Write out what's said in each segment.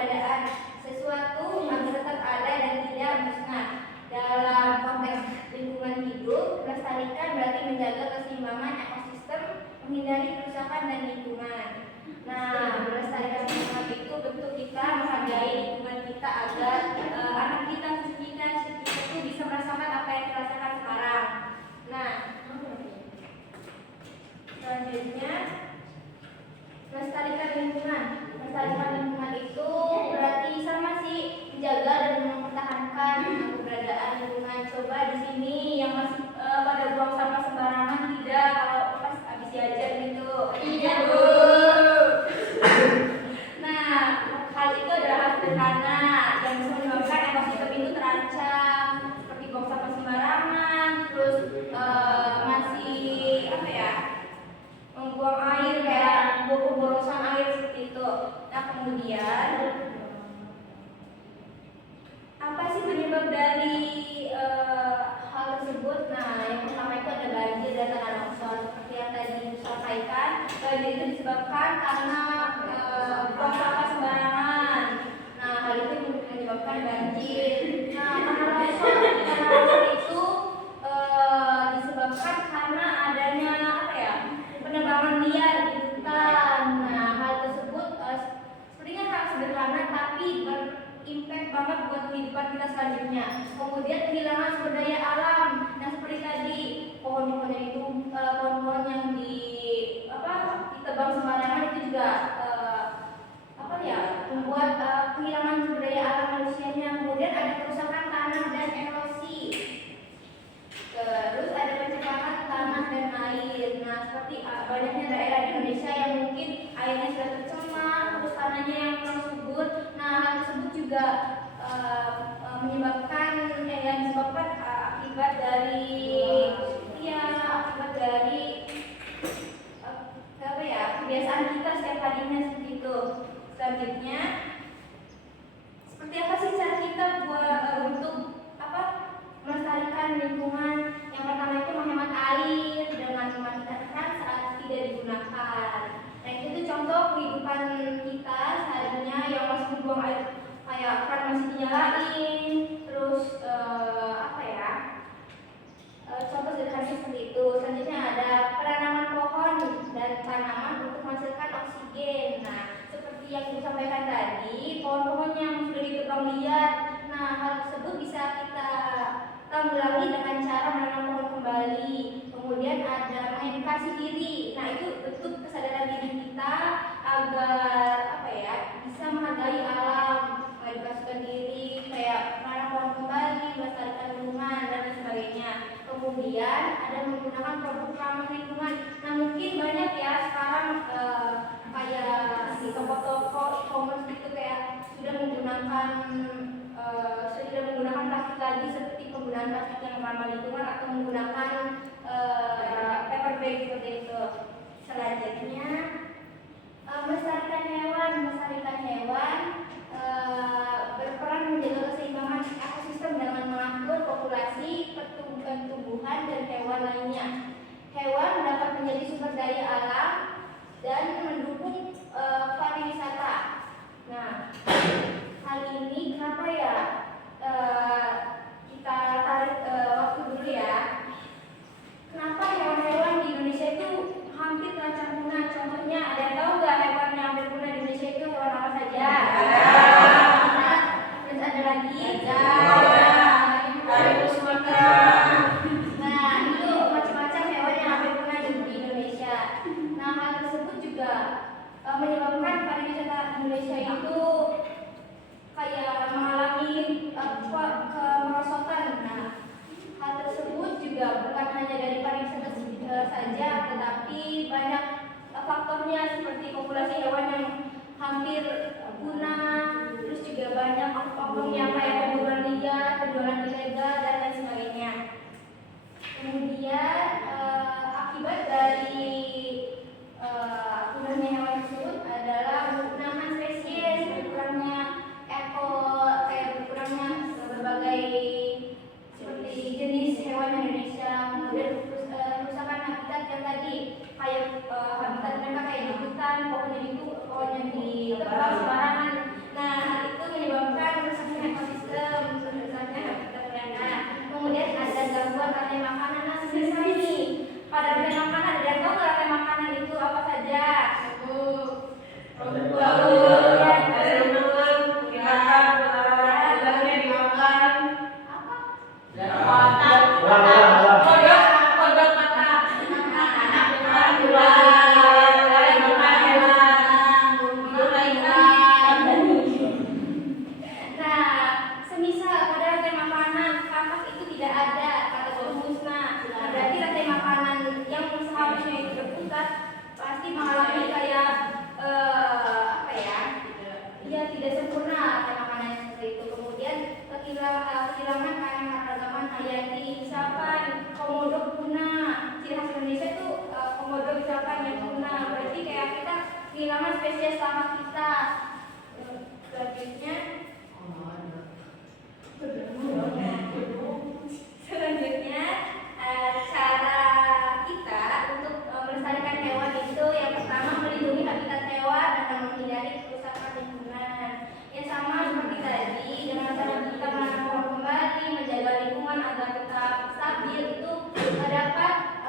keberadaan sesuatu agar tetap ada dan tidak musnah. Dalam konteks lingkungan hidup, melestarikan berarti menjaga keseimbangan ekosistem, menghindari kerusakan dan lingkungan. Nah, melestarikan lingkungan itu bentuk kita menghargai lingkungan kita agar anak kita, cucu kita itu bisa merasakan apa yang kita rasakan sekarang. Nah, selanjutnya melestarikan lingkungan. Melestarikan lingkungan itu berarti sama sih menjaga dan mempertahankan keberadaan lingkungan. Coba di sini yang masih pada buang sampah sembarangan tidak, kalau pas habis diajar gitu. Iya, Bu. Nah, hal itu adalah hal sederhana yang bisa menyebabkan ekosistem itu terancam, seperti buang sampah sembarangan, terus masih apa ya, membuang air kayak pemborosan air seperti itu. Nah, kemudian apa sih penyebab dari hal tersebut? Nah, yang pertama itu ada banjir dan tanah longsor. Seperti yang tadi disampaikan, banjir itu disebabkan karena buang sampah sembarangan. Nah, hal itu menyebabkan banjir. Nah, tanah longsor itu disebabkan karena adanya apa ya, penebangan liar di hutan. Nah, hal tersebut sepertinya sangat sederhana tapi berimpact banget buat kehidupan kita selanjutnya. Kemudian kehilangan sumber daya alam. Nah, seperti tadi pohon-pohon itu pohon-pohon yang ditebang sembarangan itu juga membuat kehilangan sumber daya alam manusianya. Kemudian ada kerusakan tanah dan erosi. Terus ada pencemaran tanah dan air. Nah, seperti banyaknya daerah di Indonesia yang mungkin airnya sudah tercemar, terus tanahnya yang kurang subur. Nah, hal tersebut juga menyebabkan akibat dari kebiasaan kita setiap harinya seperti itu. Selanjutnya, seperti apa sih cara kita untuk melestarikan lingkungan? Yang pertama itu menghemat air dengan mematikan saat tidak digunakan. Nah, itu contoh kehidupan kita seharinya yang masih membuang air kayak keran masih dinyalain. Terus contoh sederhana seperti itu. Selanjutnya ada penanaman pohon dan tanaman untuk menghasilkan oksigen. Nah, seperti yang disampaikan tadi, pohon-pohon yang sudah ditebang liar. Nah, hal tersebut bisa kita tanggulangi dengan cara menanam pohon kembali. Kemudian ada mengedukasi diri. Nah, itu bentuk kesadaran diri kita agar bisa menghargai alam, mengedukasikan diri kayak menanam pohon kembali, melestarikan lingkungan dan lain sebagainya. Kemudian ada menggunakan produk ramah lingkungan. Nah, mungkin banyak ya sekarang kayak di toko-toko e-commerce gitu kayak sudah menggunakan plastik lagi, seperti penggunaan plastik yang ramah lingkungan atau menggunakan paper bag seperti itu. Selanjutnya melestarikan hewan. Berperan menjaga keseimbangan ekosistem dengan mengatur populasi tumbuhan dan hewan lainnya. Hewan dapat menjadi sumber daya alam dan mendukung pariwisata. Nah, hal ini kenapa ya kita tarik waktu dulu ya. Kenapa hewan-hewan di Indonesia itu hampir terancam punah? Contohnya, ada yang tahu nggak hewan yang hampir punah di Indonesia itu hewan apa saja? Terus ada lagi? Harimau Sumatera. Nah, itu macam-macam hewan yang hampir punah di Indonesia. Nah, hal tersebut juga menyebabkan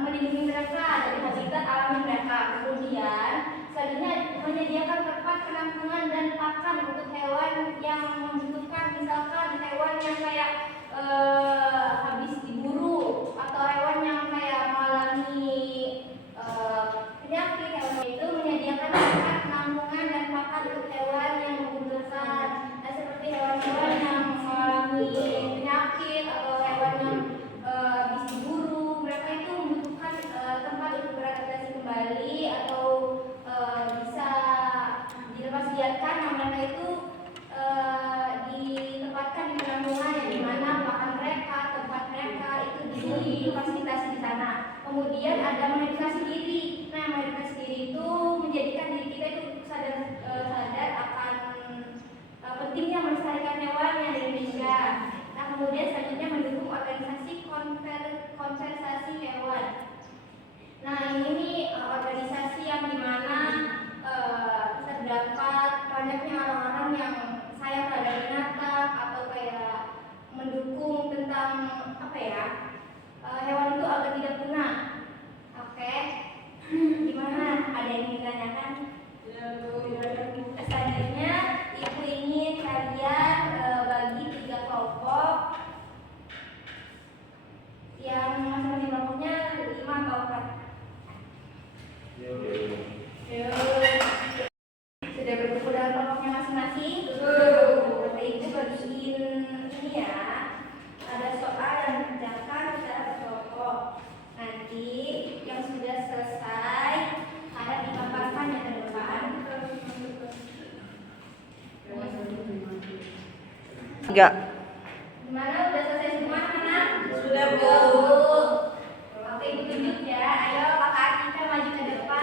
melindungi mereka dari habitat alami mereka. Kemudian selanjutnya menyediakan tempat penampungan dan pakan untuk hewan yang membutuhkan, misalkan hewan yang kayak habis diburu atau hewan yang kayak mengalami penyakit. Hewan itu menyediakan tempat penampungan dan pakan untuk hewan yang membutuhkan. Nah, seperti hewan-hewan yang mengalami penyakit atau hewan yang habis diburu, mereka itu membutuhkan tempat untuk beradaptasi kembali atau bisa dilepasliarkan. Nah, mereka itu ditempatkan di penampungan yang dimana pakan mereka, tempat mereka itu difasilitasi di sana. Kemudian ada mengedukasi diri. Nah, mengedukasi diri itu menjadikan diri kita itu sadar akan pentingnya melestarikan hewan yang di Indonesia. Nah, kemudian selanjutnya mendukung organisasi konservasi hewan. Nah, ini nih organisasi yang dimana terdapat banyaknya orang-orang yang sayang terhadap binatang atau kayak mendukung tentang apa ya, hewan itu agar tidak punah. Oke, gimana? Ada yang ditanyakan? Selanjutnya, ibu ingin kalian bagi 3 kelompok yang masing-masing kelompoknya 5 atau 4. Sudah berkumpul dengan kelompoknya masing-masing? Ibu bagiin ini ya. Ada soal yang dikerjakan secara berkelompok. Nanti yang sudah selesai harap dipaparkan yang terdepan. 3. Gimana? Udah selesai semua anak-anak? Sudah, Bu. Oke, ibu tunjuk ya. Ayo kakak kita maju ke depan.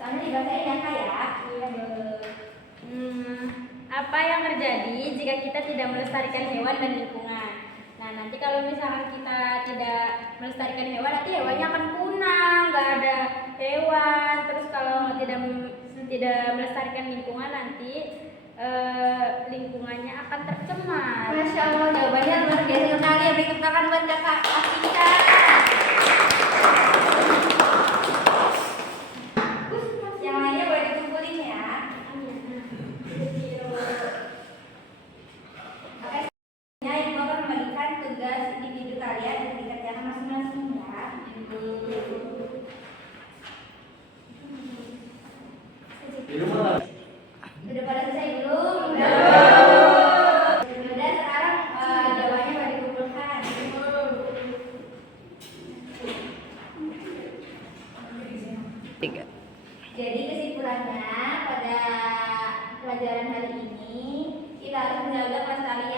Soalnya dibacain ya kak ya. Apa yang terjadi jika kita tidak melestarikan hewan dan lingkungan? Nah, nanti kalau misalkan kita tidak melestarikan hewan, nanti hewannya akan punah, nggak ada hewan. Terus kalau tidak melestarikan lingkungan, nanti lingkungannya akan tercemar. Masya Allah, jawabannya luar biasa sekali. Beri tepuk tangan buat kakak Afika. Yang lainnya boleh dikumpulin ya. Oke, selanjutnya ibu akan membagikan tugas individu kalian dan dikerjakan masing-masing ya. Sudah pada selesai belum? Sudah, sekarang jawabannya boleh dikumpulkan. Jadi kesimpulannya pada pelajaran hari ini kita harus menjaga kelestarian